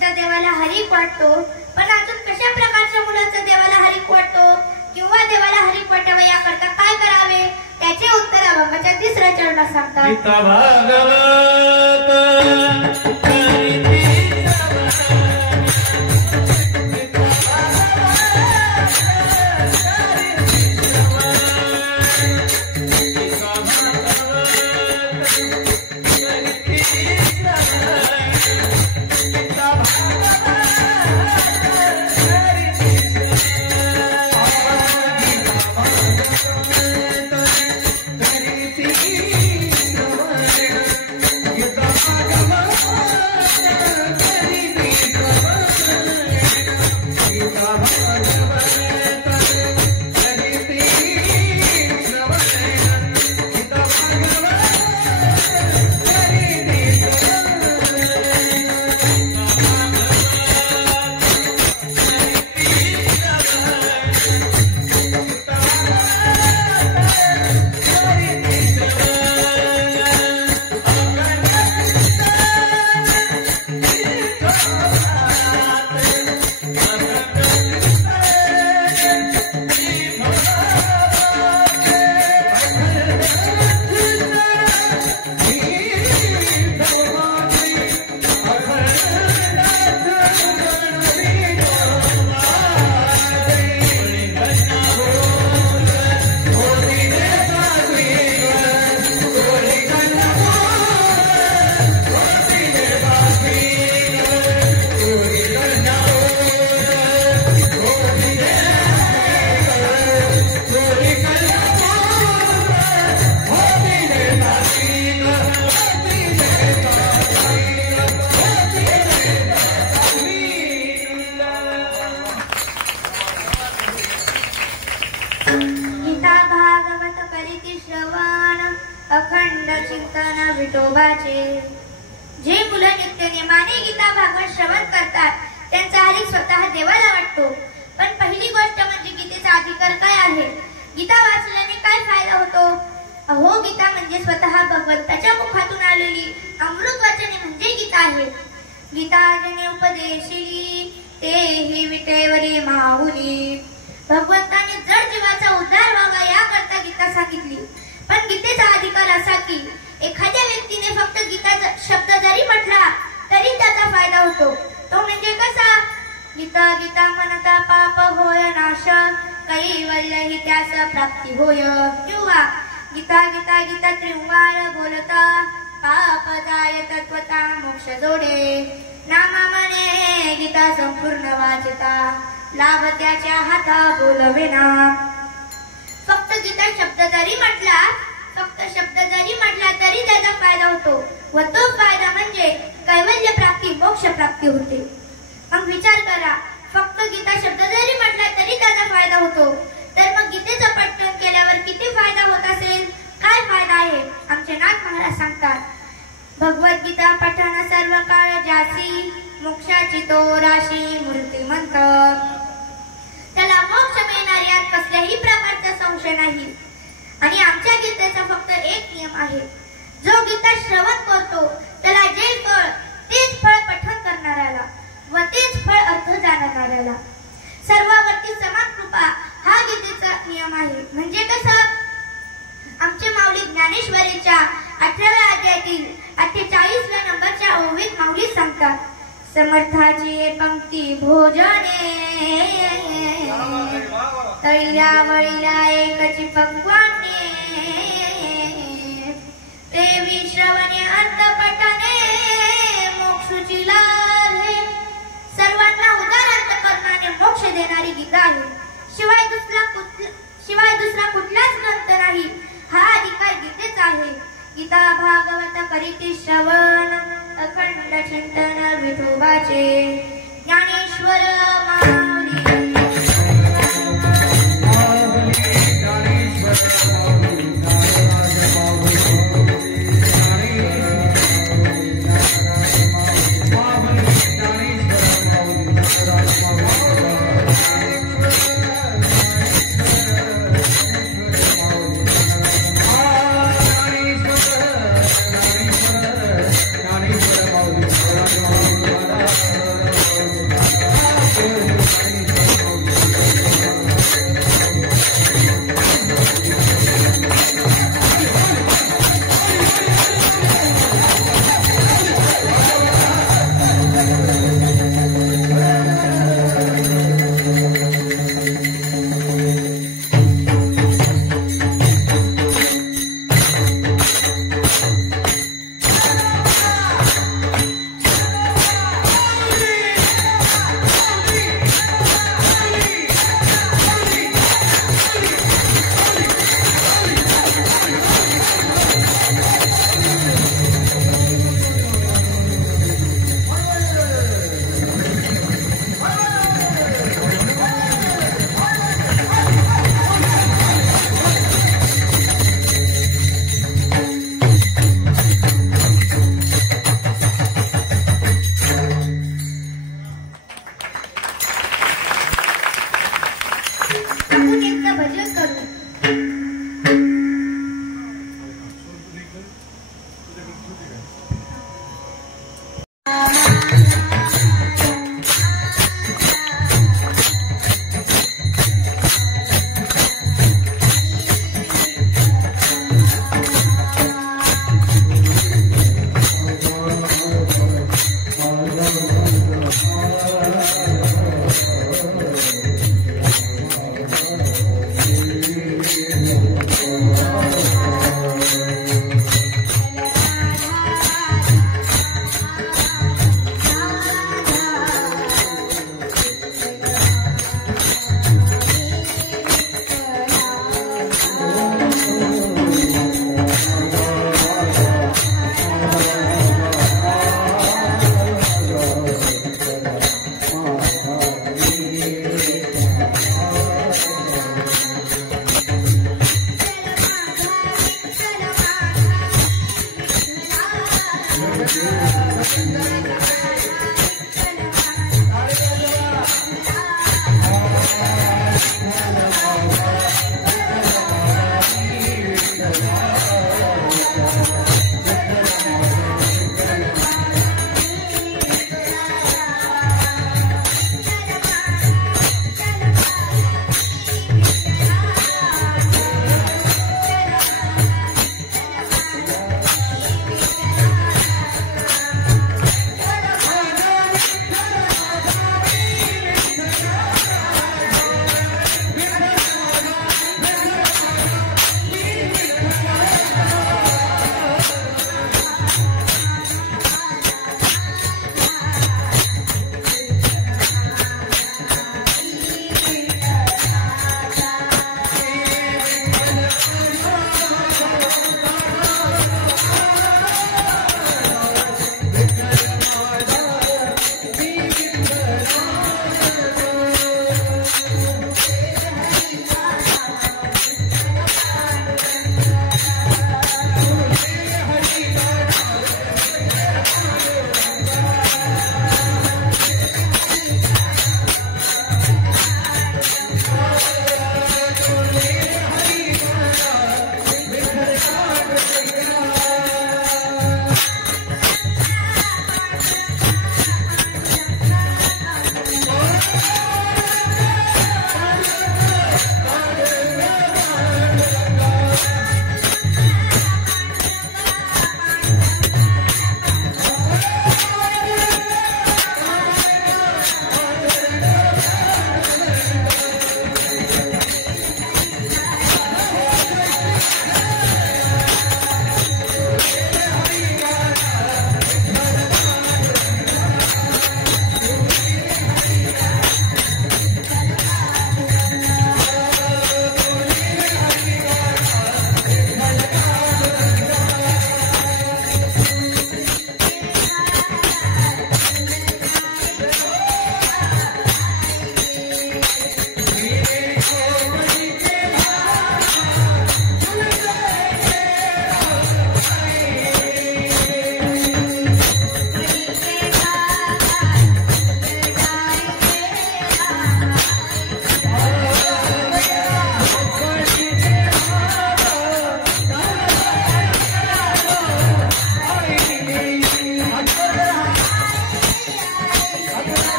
त्या देवाला हरिक वाटतो, पण अजून कशा प्रकारच्या मुलाचा देवाला हरिक वाटतो किंवा देवाला हरिक वाटावा याकरता काय करावे त्याचे उत्तर अभंगाच्या 3ऱ्या चरणात सांगतात. गीता भागवत अखंड चिंतन विठोबाचे. जे मुलं नित्य नेमाने गीता भागवत श्रवण करतात त्यांचा हरिक स्वतः देवाला वाटतो. पण पहिली गोष्ट म्हणजे गीतेचा अधिकार काय आहे, गीता वाचल्याने काय फायदा होतो. अहो, गीता म्हणजे स्वतः भगवंताच्या मुखातून आलेली अमृत वचने म्हणजे गीता आहे. गीता जने उपदेशिली तेही विटेवरी माऊली. भगवंताने जड जीवाचा उद्धार व्हावा याकरता गीता सांगितली. पण गीतेचा अधिकार असा की एखाद्या व्यक्तीने फक्त गीता शब्द जरी म्हटला तरी त्याचा फायदा होतो. तो म्हणजे कसा, गीता गीता म्हणता पाप होय नाश, कैवल्य ही त्यास प्राप्ती होय. किंवा गीता गीता गीता त्रिंवार बोलता, पाप जाय तत्वता मोक्ष जोडे. नामा म्हणे गीता संपूर्ण वाचता, लाभ त्याच्या हाता बोलवेना. फक्त गीता शब्द जरी म्हटला तरी त्याचा फायदा होतो व तो फायदा म्हणजे कैवल्य प्राप्ती मोक्ष प्राप्ती होते. मग विचार करा, फक्त गीता शब्द जरी म्हटला तरी त्याचा फायदा होतो, तर मग गीतेचं पठण केल्यावर किती फायदा होत असेल, काय फायदा आहे. आमचे नाथ महाराज सांगतात, भगवद्गीता पठण सर्व काळ जासी, मोक्षाची तो राशी मूर्तिमंत. त्याला मोक्ष मिळणार यात कसल्याही प्रकारचा संशय नाही. आणि आमच्या गीतेचा फक्त एक नियम आहे, जो गीता श्रवण करतो त्याला जे फळ तेच फळ पठण करणाऱ्याला व तेच फळ अर्थ जाणणाऱ्याला. सर्वांवरती समान कृपा हा गीतेचा नियम आहे. म्हणजे कसं, आमचे माऊली ज्ञानेश्वरीच्या 18व्या अध्यायातील 48व्या नंबरच्या ओवीत माऊली सांगतात, समर्थाची पंक्ती भोजने, तळीला वळीला एकची पक्वाने, देवी श्रवणे अर्थ पठने, मोक्षची लाभे. सर्वांना उदार अंतःकरणाने मोक्ष देणारी गीता आहे. शिवाय दुसरा कुठलाच ग्रंथ नाही. हा अधिकार गीतेचा आहे. गीता भागवत करीती श्रवण, अखंड चिंतन विठोबाचे. ज्ञानेश्वर माऊली देव